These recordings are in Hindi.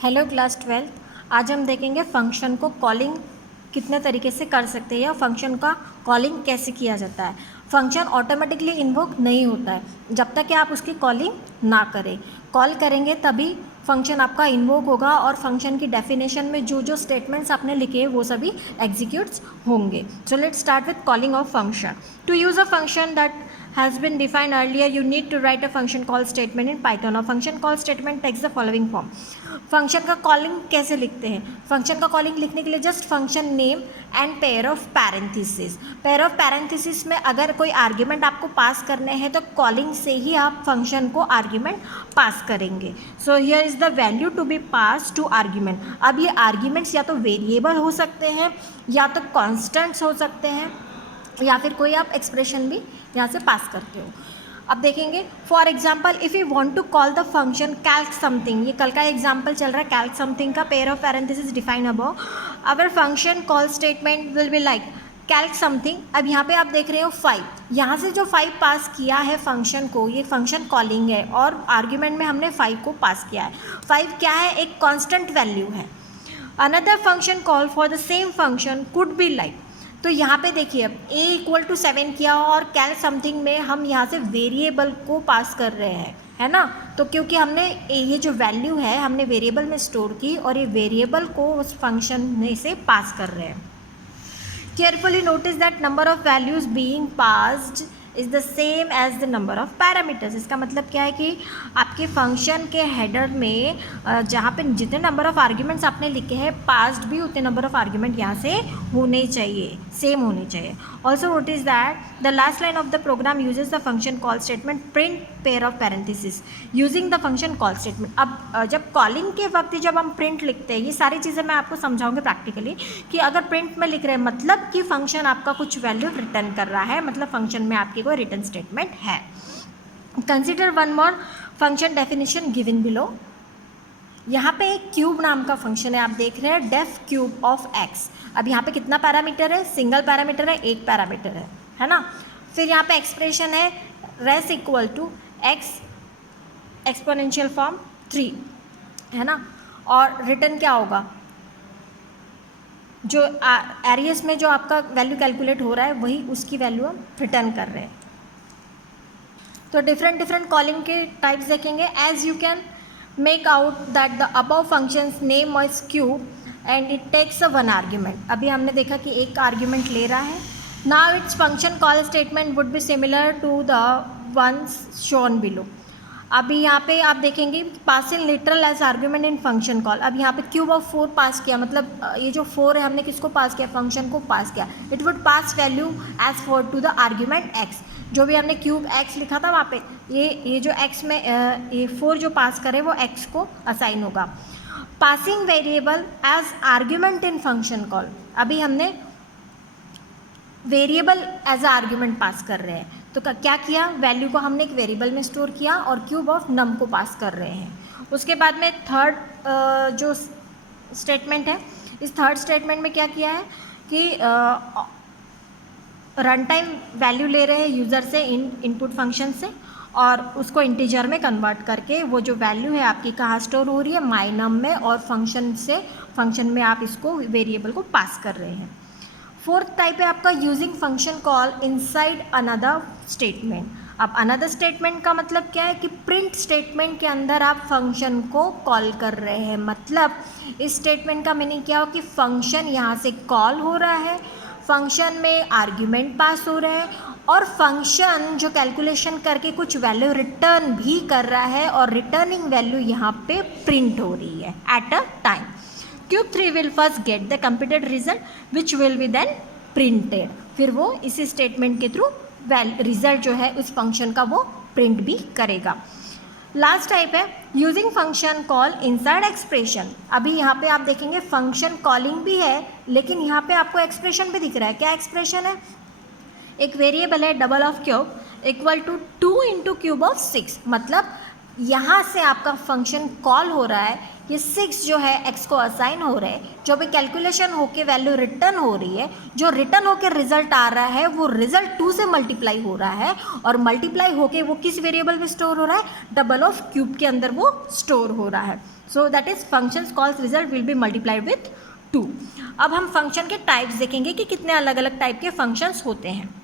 Hello class 12। आज हम देखेंगे फंक्शन को कॉलिंग कितने तरीके से कर सकते हैं या फंक्शन का कॉलिंग कैसे किया जाता है। फंक्शन ऑटोमेटिकली इन्वोक नहीं होता है जब तक कि आप उसकी कॉलिंग ना करें। कॉल करेंगे तभी फंक्शन आपका इन्वोक होगा और फंक्शन की डेफिनेशन में जो जो स्टेटमेंट्स आपने लिखे वो सभी एग्जीक्यूट्स होंगे। So let's start with calling of function. To use a function that has been defined earlier, you need to write a function call statement in Python. और function call statement takes the following form. Function का कॉलिंग कैसे लिखते हैं? फंक्शन का कॉलिंग लिखने के लिए just function name and pair of parenthesis. Pair of parenthesis में अगर कोई आर्ग्यूमेंट आपको पास करने हैं तो कॉलिंग से ही आप फंक्शन को आर्ग्यूमेंट पास करेंगे। So here is the value to be pass to argument. अब ये आर्ग्यूमेंट्स या तो वेरिएबल हो सकते हैं या तो कॉन्स्टेंट्स हो सकते हैं या फिर कोई आप एक्सप्रेशन भी यहाँ से पास करते हो। अब देखेंगे for example if you want to call the function calc something, ये कल का एग्जाम्पल चल रहा है कैल्क समथिंग का, pair of parenthesis define above, our function call statement will be like calc something. अब यहाँ पे आप देख रहे हो 5, यहाँ से जो 5 पास किया है फंक्शन को, ये फंक्शन कॉलिंग है और आर्ग्यूमेंट में हमने 5 को पास किया है। 5 क्या है? एक कॉन्स्टेंट वैल्यू है। Another function call for the same function could be like, तो यहाँ पे देखिए अब a=7 किया और कैल समथिंग में हम यहाँ से वेरिएबल को पास कर रहे हैं, है ना। तो क्योंकि हमने ये जो वैल्यू है हमने वेरिएबल में स्टोर की और ये वेरिएबल को उस फंक्शन में से पास कर रहे हैं। Carefully notice that number of values being passed is the same as the number of parameters. इसका मतलब क्या है कि आपके फंक्शन के हेडर में जहाँ पे जितने नंबर ऑफ आर्ग्यूमेंट्स आपने लिखे हैं पास्ड भी उतने नंबर ऑफ आर्ग्यूमेंट यहाँ से होने चाहिए, सेम होने चाहिए। Also notice that the last line of the program uses the function call statement print pair of parenthesis using the function call statement. अब जब कॉलिंग के वक्त जब हम प्रिंट लिखते हैं, ये सारी चीज़ें मैं आपको समझाऊंगी प्रैक्टिकली कि अगर प्रिंट में लिख रहे हैं मतलब कि फंक्शन आपका कुछ वैल्यू रिटर्न कर रहा है, मतलब फंक्शन में आपकी कोई रिटर्न स्टेटमेंट है। Consider one more function definition given below. यहाँ पे एक क्यूब नाम का फंक्शन है, आप देख रहे हैं डेफ क्यूब ऑफ एक्स। अब यहाँ पे कितना पैरामीटर है? सिंगल पैरामीटर है, एक पैरामीटर है ना। फिर यहाँ पे एक्सप्रेशन है res equal to x exponential form 3, है ना। और रिटर्न क्या होगा? जो एरियस में जो आपका वैल्यू कैलकुलेट हो रहा है वही उसकी वैल्यू हम रिटर्न कर रहे हैं। तो डिफरेंट कॉलिंग के टाइप्स देखेंगे। As you can make out that the above functions name was cube and it takes a one argument. अभी हमने देखा कि एक आर्ग्यूमेंट ले रहा है। Now its function call statement would be similar to the ones shown below. अभी यहाँ पे आप देखेंगे passing literal as argument in function call. अब यहाँ पे क्यूब ऑफ 4 पास किया, मतलब ये जो 4 है हमने किसको पास किया? फंक्शन को पास किया। It would pass value as 4 to the argument x. जो भी हमने क्यूब एक्स लिखा था वहाँ पे ये जो एक्स में ये 4 जो पास करे वो एक्स को असाइन होगा। Passing variable as argument in function call. अभी हमने वेरिएबल एज आर्ग्यूमेंट पास कर रहे हैं, तो क्या किया? वैल्यू को हमने एक वेरिएबल में स्टोर किया और क्यूब ऑफ नम को पास कर रहे हैं। उसके बाद में थर्ड जो स्टेटमेंट है, इस थर्ड स्टेटमेंट में क्या किया है कि रन टाइम वैल्यू ले रहे हैं यूज़र से इनपुट फंक्शन से और उसको इंटीजर में कन्वर्ट करके वो जो वैल्यू है आपकी कहाँ स्टोर हो रही है? माई नम में, और फंक्शन में आप इसको वेरिएबल को पास कर रहे हैं। फोर्थ टाइप है आपका using function call inside another statement. अब अनदर स्टेटमेंट का मतलब क्या है कि प्रिंट स्टेटमेंट के अंदर आप फंक्शन को कॉल कर रहे हैं। मतलब इस स्टेटमेंट का मीनिंग क्या हो कि फंक्शन यहाँ से कॉल हो रहा है, फंक्शन में आर्ग्यूमेंट पास हो रहे हैं और फंक्शन जो कैलकुलेशन करके कुछ वैल्यू रिटर्न भी कर रहा है और रिटर्निंग वैल्यू यहाँ पे प्रिंट हो रही है at a time. Cube 3 will first get the computed result which will be then printed। फिर वो इसी स्टेटमेंट के थ्रू रिजल्ट जो है उस फंक्शन का वो प्रिंट भी करेगा। लास्ट टाइप है using function call inside expression. अभी यहाँ पे आप देखेंगे फंक्शन कॉलिंग भी है लेकिन यहाँ पे आपको एक्सप्रेशन भी दिख रहा है। क्या एक्सप्रेशन है? एक वेरिएबल है double of cube equal to 2 into cube of 6, मतलब यहाँ से आपका फंक्शन कॉल हो रहा है, ये 6 जो है x को असाइन हो रहा है, जो भी कैलकुलेशन होके वैल्यू रिटर्न हो रही है, जो रिटर्न होके रिजल्ट आ रहा है वो रिजल्ट 2 से मल्टीप्लाई हो रहा है, और मल्टीप्लाई होके वो किस वेरिएबल में स्टोर हो रहा है, डबल ऑफ क्यूब के अंदर वो स्टोर हो रहा है. So that is function calls result will be multiplied with 2. अब हम फंक्शन के टाइप्स देखेंगे कि कितने अलग अलग टाइप के फंक्शंस होते हैं.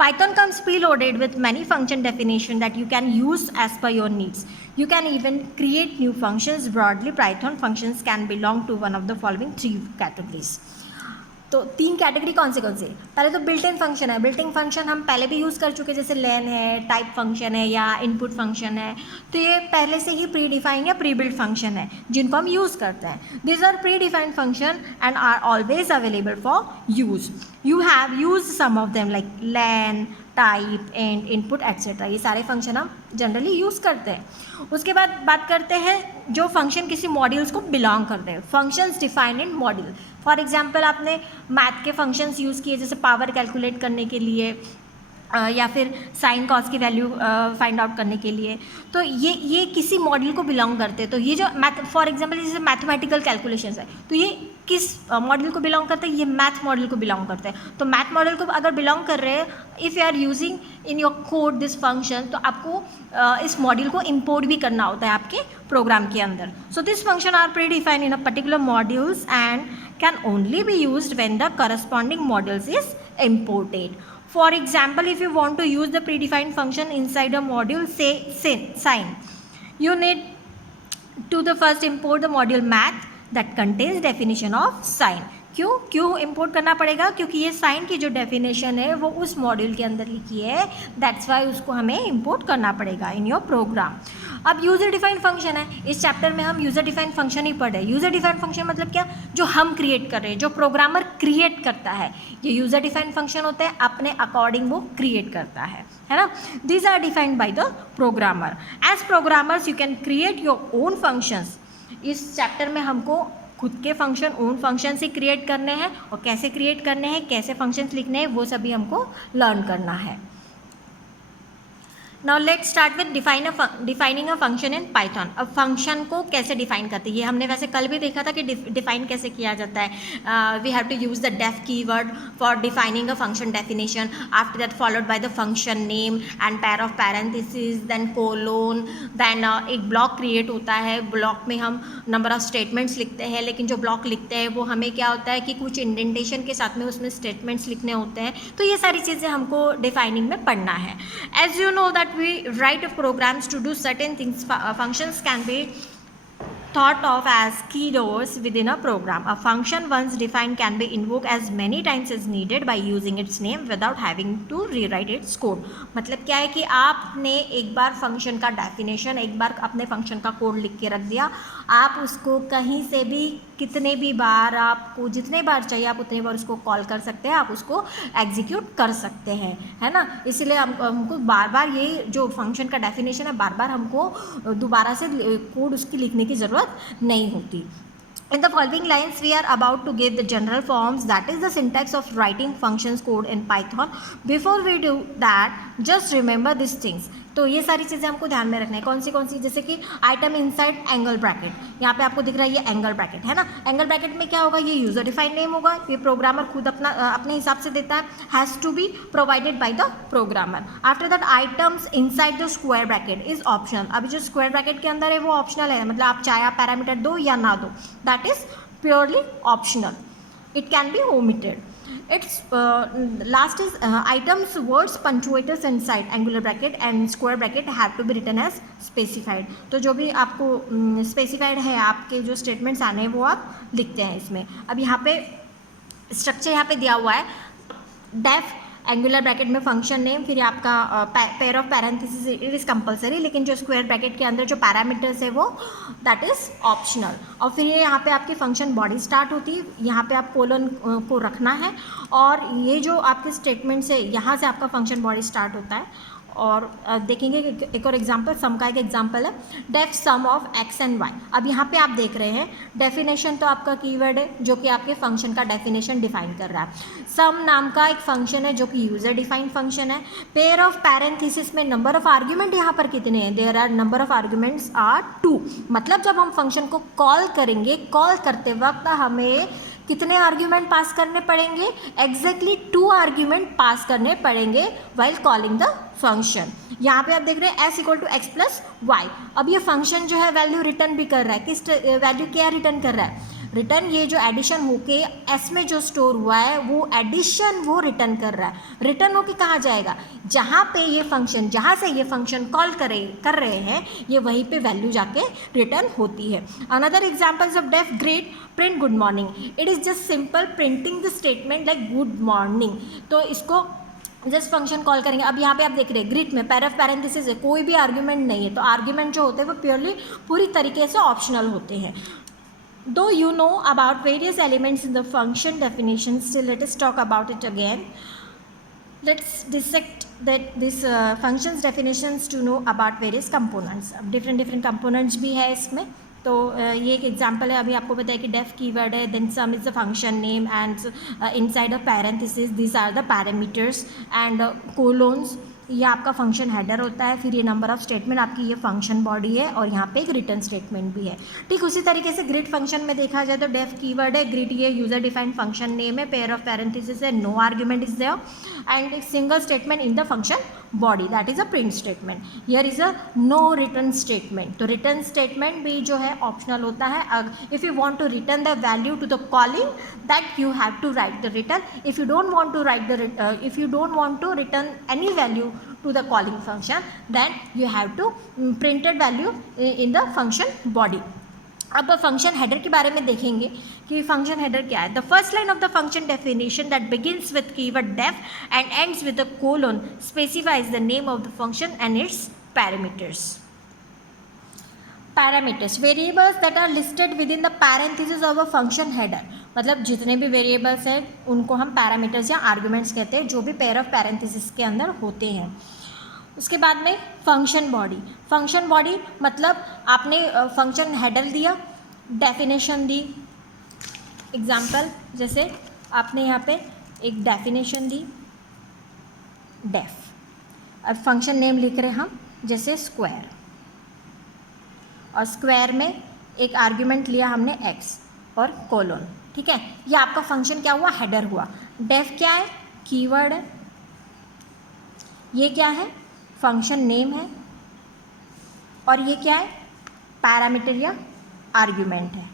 Python comes preloaded with many function definition that you can use as per your needs. You can even create new functions. Broadly, Python functions can belong to one of the following 3 categories. तो 3 कैटेगरी कौन से? पहले तो बिल्ट इन फंक्शन है. बिल्ट इन फंक्शन हम पहले भी यूज़ कर चुके हैं, जैसे लेन है, टाइप फंक्शन है या इनपुट फंक्शन है. तो ये पहले से ही प्री डिफाइंड या प्री बिल्ट फंक्शन है जिनको हम यूज़ करते हैं. This are predefined function and are always available for use. You have use some of them like len, type, and input etcetera. ये सारे फंक्शन हम जनरली यूज़ करते हैं. उसके बाद बात करते हैं जो फंक्शन किसी मॉड्यूल्स को बिलोंग करते हैं. Functions defined in module. For example आपने मैथ के फंक्शंस यूज़ किए, जैसे पावर कैलकुलेट करने के लिए या फिर साइन कॉस की वैल्यू फाइंड आउट करने के लिए. तो ये किसी मॉड्यूल को बिलोंग करते हैं. तो ये जो मैथ, फॉर एग्जांपल जैसे मैथमेटिकल कैलकुलेशंस है, तो ये किस मॉड्यूल को बिलोंग करते हैं? ये मैथ मॉड्यूल को बिलोंग करते हैं. तो मैथ मॉड्यूल को अगर बिलोंग कर रहे हैं, if you are using in your code this function, तो आपको इस मॉड्यूल को इम्पोर्ट भी करना होता है आपके प्रोग्राम के अंदर. So this function are predefined in a particular modules and can only be used when the corresponding modules is imported. For example, if you want to use the predefined function inside a module, say sine, you need to the first import the module math that contains definition of sine. क्यों इंपोर्ट करना पड़ेगा? क्योंकि ये साइन की जो डेफिनेशन है वो उस मॉड्यूल के अंदर लिखी है. दैट्स वाई उसको हमें इंपोर्ट करना पड़ेगा इन योर प्रोग्राम. अब यूज़र डिफाइंड फंक्शन है. इस चैप्टर में हम यूज़र डिफाइंड फंक्शन ही पढ़े. यूज़र डिफाइंड फंक्शन मतलब क्या? जो हम क्रिएट कर रहे हैं, जो प्रोग्रामर क्रिएट करता है, ये यूज़र डिफाइंड फंक्शन होता है. अपने अकॉर्डिंग वो क्रिएट करता है ना. These are defined by the programmer. As programmers you can create your own functions. इस चैप्टर में हमको खुद के फंक्शन ओन फंक्शन से क्रिएट करने हैं, और कैसे क्रिएट करने हैं, कैसे फंक्शंस लिखने हैं, वो सभी हमको लर्न करना है. Now let's start with defining a function in Python. अब फंक्शन को कैसे डिफाइन करते हैं, ये हमने वैसे कल भी देखा था कि डिफाइन कैसे किया जाता है. We have to use the def keyword for defining a function definition. After that followed by the function name and pair of parenthesis, then colon, then एक ब्लॉक क्रिएट होता है. ब्लॉक में हम नंबर ऑफ स्टेटमेंट्स लिखते हैं, लेकिन जो ब्लॉक लिखते हैं वो हमें क्या होता है कि कुछ इंडेंटेशन के साथ में उसमें स्टेटमेंट्स लिखने होते हैं. तो ये सारी चीज़ें हमको डिफाइनिंग में पढ़ना है. As you know that we write programs to do certain things. Functions can be thought of as keywords within a program. A function once defined can be invoked as many times as needed by using its name without having to rewrite its code. मतलब क्या है कि आपने एक बार फंक्शन का डेफिनेशन, एक बार अपने फंक्शन का कोड लिख के रख दिया, आप उसको कहीं से भी कितने भी बार, आपको जितने बार चाहिए आप उतने बार उसको कॉल कर सकते हैं, आप उसको एग्जीक्यूट कर सकते हैं, है ना. इसलिए हमको बार बार ये जो फंक्शन का डेफिनेशन है, बार बार हमको दोबारा से कोड उसकी लिखने की ज़रूरत नहीं होती. In the following lines, we are about to give the general forms, that is the syntax of writing functions code in Python. Before we do that, just remember these things. तो ये सारी चीज़ें हमको ध्यान में रखना है. कौन सी, जैसे कि आइटम इनसाइड एंगल ब्रैकेट. यहाँ पे आपको दिख रहा है ये एंगल ब्रैकेट है ना. एंगल ब्रैकेट में क्या होगा? ये यूज़र डिफाइंड नेम होगा. ये प्रोग्रामर खुद अपने हिसाब से देता है. Has to be provided by the programmer. After that items inside the square bracket is optional. अभी जो स्क्वायर ब्रैकेट के अंदर है वो ऑप्शनल है, मतलब आप चाहे आप पैरामीटर दो या ना दो, that is purely optional. It can be omitted. Its last is items, words, punctuators inside angular bracket and square bracket have to be written as specified. तो जो भी आपको specified है, आपके जो statements आने हैं वो आप लिखते हैं इसमें. अब यहाँ पे structure यहाँ पे दिया हुआ है, def एंगुलर ब्रैकेट में फंक्शन नेम, फिर आपका pair of parenthesis it is compulsory, लेकिन जो स्क्वायर ब्रैकेट के अंदर जो पैरामीटर्स है वो दैट इज़ ऑप्शनल. और फिर ये यहाँ पे आपकी फंक्शन बॉडी स्टार्ट होती है, यहाँ पे आप कोलन को रखना है, और ये जो आपके स्टेटमेंट्स है यहाँ से आपका फंक्शन बॉडी स्टार्ट होता है. और देखेंगे एक और एग्जांपल, सम का एक एग्जांपल है, def sum of x and y. अब यहाँ पे आप देख रहे हैं डेफिनेशन तो आपका कीवर्ड है जो कि आपके फंक्शन का डेफिनेशन डिफाइन कर रहा है। सम नाम का एक फंक्शन है जो कि यूजर डिफाइंड फंक्शन है। पेयर ऑफ पैरेंथेसिस में नंबर ऑफ आर्ग्यूमेंट यहाँ पर कितने हैं, there are number of arguments are 2। मतलब जब हम फंक्शन को कॉल करेंगे, कॉल करते वक्त हमें कितने आर्ग्यूमेंट पास करने पड़ेंगे, एग्जैक्टली 2 आर्ग्यूमेंट पास करने पड़ेंगे वाइल कॉलिंग द फंक्शन। यहाँ पे आप देख रहे हैं s equal to x plus y. अब ये फंक्शन जो है वैल्यू रिटर्न भी कर रहा है, किस वैल्यू क्या रिटर्न कर रहा है, रिटर्न ये जो एडिशन होके s में जो स्टोर हुआ है वो एडिशन वो रिटर्न कर रहा है। रिटर्न होके कहाँ जाएगा, जहाँ पे ये फंक्शन, जहाँ से ये फंक्शन कॉल कर रहे हैं ये वहीं पे वैल्यू जाके रिटर्न होती है। Another examples of def great print good morning, it is just simple printing the statement like good morning. तो इसको जस्ट फंक्शन कॉल करेंगे। अब यहाँ पे आप देख रहे हैं ग्रीट में पैर ऑफ पैरेंथेसिस है, कोई भी आर्ग्यूमेंट नहीं है, तो आर्ग्यूमेंट जो होते हैं वो प्योरली पूरी तरीके से ऑप्शनल होते हैं। Though you know about various elements in the function definition, still let us talk about it again. Let's dissect that this functions definitions to know about various components. अब different components भी है इसमें। तो ये एक एग्जांपल है, अभी आपको पता है कि डेफ कीवर्ड है, then sum is the function name and inside a parenthesis this are the parameters and colons, ये आपका फंक्शन हेडर होता है। फिर ये नंबर ऑफ स्टेटमेंट आपकी ये फंक्शन बॉडी है और यहाँ पे एक रिटर्न स्टेटमेंट भी है। ठीक उसी तरीके से ग्रिड फंक्शन में देखा जाए तो डेफ कीवर्ड है, ग्रिड ये यूजर डिफाइंड फंक्शन नेम है, पेयर ऑफ पैरेंथेसिस है, no argument is there and एक single statement in the function body, that is a print statement. Here is a no return statement. तो रिटर्न स्टेटमेंट भी जो है ऑप्शनल होता है। If you want to return the value to the calling that you have to write the return. If you don't want to write the if you don't want to return any value to the calling function then you have to printed value in the function body। अब फंक्शन हेडर के बारे में देखेंगे कि फंक्शन हेडर क्या है। The first line of the function definition that begins with keyword def and ends with a colon specifies the name of the function and its parameters. Parameters variables that are listed within the parenthesis of a function header, मतलब जितने भी वेरिएबल्स हैं उनको हम पैरामीटर्स या आर्ग्यूमेंट्स कहते हैं जो भी पेयर ऑफ पैरेंथेसिस के अंदर होते हैं। उसके बाद में फंक्शन बॉडी। फंक्शन बॉडी मतलब आपने फंक्शन हेडर दिया, डेफिनेशन दी, एग्जाम्पल जैसे आपने यहाँ पे एक डेफिनेशन दी डेफ, अब फंक्शन नेम लिख रहे हम जैसे स्क्वायर, और स्क्वायर में एक आर्ग्यूमेंट लिया हमने एक्स और कोलोन। ठीक है, ये आपका फंक्शन क्या हुआ, हेडर हुआ। डेफ क्या है, कीवर्ड है। ये क्या है, फंक्शन नेम है। और ये क्या है, पैरामीटर या आर्ग्यूमेंट है।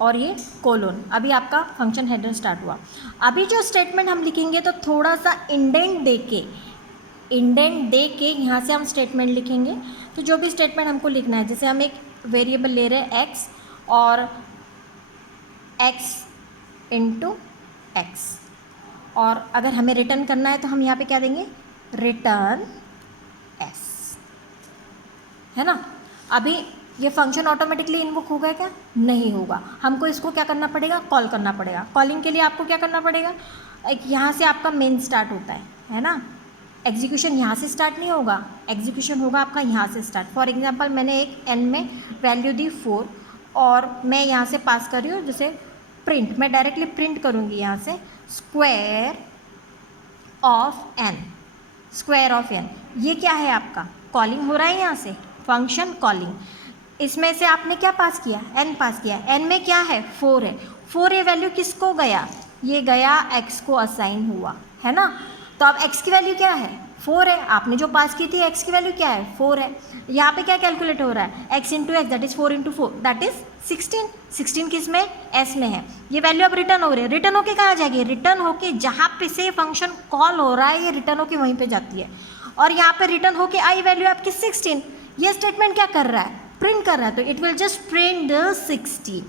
और ये कोलोन। अभी आपका फंक्शन हेडर स्टार्ट हुआ। अभी जो स्टेटमेंट हम लिखेंगे तो थोड़ा सा इंडेंट दे के यहाँ से हम स्टेटमेंट लिखेंगे। तो जो भी स्टेटमेंट हमको लिखना है, जैसे हम एक वेरिएबल ले रहे हैं एक्स और एक्स इंटू एक्स, और अगर हमें रिटर्न करना है तो हम यहाँ पे क्या देंगे, रिटर्न एस, है ना। अभी ये फंक्शन ऑटोमेटिकली इन्वोक होगा क्या, नहीं होगा, हमको इसको क्या करना पड़ेगा, कॉल करना पड़ेगा। कॉलिंग के लिए आपको क्या करना पड़ेगा, एक यहाँ से आपका मेन स्टार्ट होता है ना। एग्जीक्यूशन यहाँ से स्टार्ट नहीं होगा, एग्जीक्यूशन होगा आपका यहाँ से स्टार्ट। फॉर एग्जांपल मैंने एक एन में वैल्यू दी 4 और मैं यहाँ से पास कर रही हूँ जैसे प्रिंट, मैं डायरेक्टली प्रिंट करूँगी यहाँ से square of n, square of n. ये क्या है आपका, कॉलिंग हो रहा है यहाँ से, फंक्शन कॉलिंग। इसमें से आपने क्या पास किया, एन पास किया। एन में क्या है, 4 है। 4 ये वैल्यू किसको गया, ये गया एक्स को असाइन हुआ, है ना। तो अब x की वैल्यू क्या है, 4 है। आपने जो पास की थी x की वैल्यू क्या है, 4 है। यहाँ पे क्या कैलकुलेट हो रहा है, x into x that is 4 into 4 that is 16। 16 किस में, s में है। ये वैल्यू अब रिटर्न हो रही है। रिटर्न होके कहाँ जाएगी, रिटर्न होके जहाँ पे से फंक्शन कॉल हो रहा है ये रिटर्न होके वहीं पे जाती है। और यहाँ पे रिटर्न होके आई वैल्यू आपकी 16। ये स्टेटमेंट क्या कर रहा है, प्रिंट कर रहा है, तो it will just print the 16।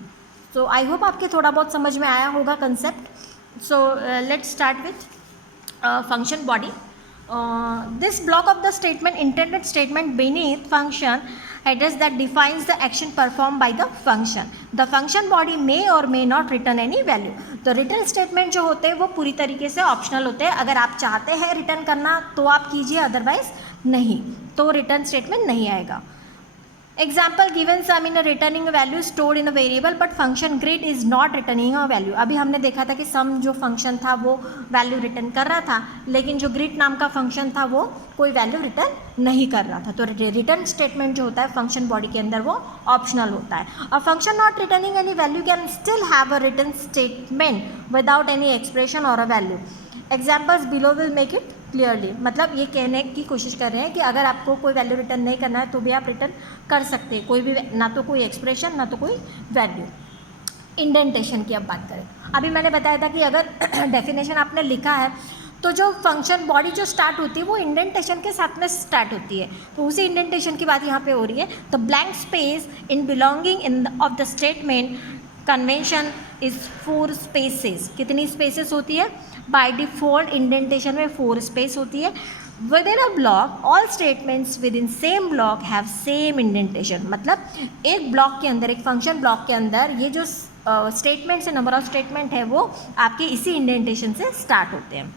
So I hope आपके थोड़ा बहुत समझ में आया होगा concept. So let's start with function body. This block of the statement, intended statement beneath function address that defines the action performed by the function. The function body may or may not return any value. तो रिटर्न स्टेटमेंट जो होते हैं वो पूरी तरीके से ऑप्शनल होते हैं. अगर आप चाहते हैं रिटर्न करना तो आप कीजिए, अदरवाइज नहीं, तो रिटर्न स्टेटमेंट नहीं आएगा. Example given sum in returning value stored in a variable but function grid is not returning a value. अभी हमने देखा था कि सम जो फंक्शन था वो वैल्यू रिटर्न कर रहा था, लेकिन जो ग्रिड नाम का फंक्शन था वो कोई वैल्यू रिटर्न नहीं कर रहा था. तो रिटर्न स्टेटमेंट जो होता है फंक्शन बॉडी के अंदर वो ऑप्शनल होता है. A function not returning any value can still have a return statement without any expression और a value. Examples below will make it clearly. मतलब ये कहने की कोशिश कर रहे हैं कि अगर आपको कोई वैल्यू रिटर्न नहीं करना है तो भी आप रिटर्न कर सकते हैं, कोई भी, ना तो कोई एक्सप्रेशन ना तो कोई वैल्यू. इंडेंटेशन की अब बात करें. अभी मैंने बताया था कि अगर डेफिनेशन आपने लिखा है तो जो फंक्शन बॉडी जो स्टार्ट होती है वो इंडेंटेशन के साथ में स्टार्ट होती है. तो उसी इंडेंटेशन की बात यहाँ पे हो रही है. The blank space in belonging in of the statement convention is 4 spaces. कितनी स्पेसेस होती है? बाय डिफ़ॉल्ट इंडेंटेशन में 4 स्पेस होती है. With in a block all statements with in same block have same indentation. मतलब एक ब्लॉक के अंदर, एक फंक्शन ब्लॉक के अंदर ये जो स्टेटमेंट्स है, नंबर ऑफ स्टेटमेंट है, वो आपके इसी इंडेंटेशन से स्टार्ट होते हैं.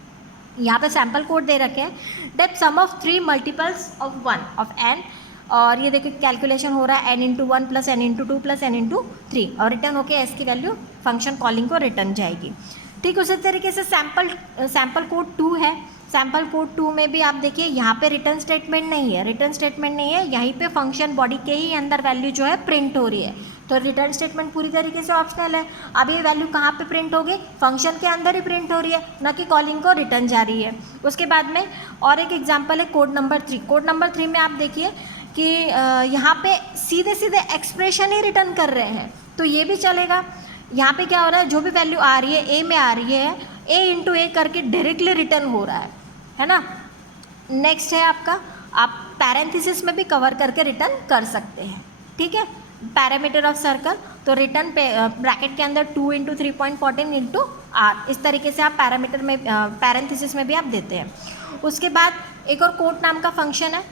यहाँ पे सैम्पल कोड दे रखे हैं. That sum of 3 multiples of 1 of n, और ये देखिए कैलकुलेशन हो रहा है n into 1 plus n into 2 plus n into 3, और रिटर्न होके s की वैल्यू फंक्शन कॉलिंग को रिटर्न जाएगी. ठीक उसी तरीके से सैम्पल कोड 2 है. सैम्पल कोड 2 में भी आप देखिए यहाँ पे रिटर्न स्टेटमेंट नहीं है, यहीं पे फंक्शन बॉडी के ही अंदर वैल्यू जो है प्रिंट हो रही है. तो रिटर्न स्टेटमेंट पूरी तरीके से ऑप्शनल है. अब ये वैल्यू कहाँ पे प्रिंट होगी? फंक्शन के अंदर ही प्रिंट हो रही है, ना कि कॉलिंग को रिटर्न जा रही है. उसके बाद में और एक एग्जाम्पल है कोड नंबर 3. कोड नंबर 3 में आप देखिए कि यहाँ पे सीधे सीधे एक्सप्रेशन ही रिटर्न कर रहे हैं, तो ये भी चलेगा. यहाँ पे क्या हो रहा है, जो भी वैल्यू आ रही है ए में आ रही है, ए इंटू ए करके डायरेक्टली रिटर्न हो रहा है ना. नेक्स्ट है आपका, आप पैरेंथेसिस में भी कवर करके रिटर्न कर सकते हैं. ठीक है, पैरामीटर ऑफ सर्कल, तो रिटर्न पे ब्रैकेट के अंदर 2 इंटू 3.14 इंटू आर, इस तरीके से आप पैरामीटर में पैरेंथेसिस में भी आप देते हैं. उसके बाद एक और कोट नाम का फंक्शन है.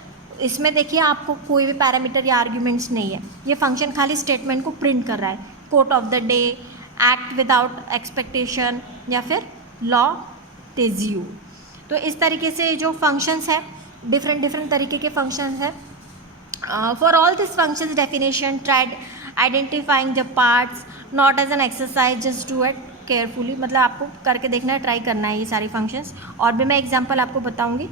इसमें देखिए आपको कोई भी पैरामीटर या आर्ग्यूमेंट्स नहीं है, ये फंक्शन खाली स्टेटमेंट को प्रिंट कर रहा है. Quote of the day, act without expectation, या फिर लॉ तेजियो. तो इस तरीके से जो फंक्शंस है, डिफरेंट तरीके के फंक्शंस हैं. For all this functions definition tried identifying the parts not as an exercise, just do it carefully. मतलब आपको करके देखना है, ट्राई करना है ये सारी फंक्शंस. और भी मैं एग्जांपल आपको बताऊंगी.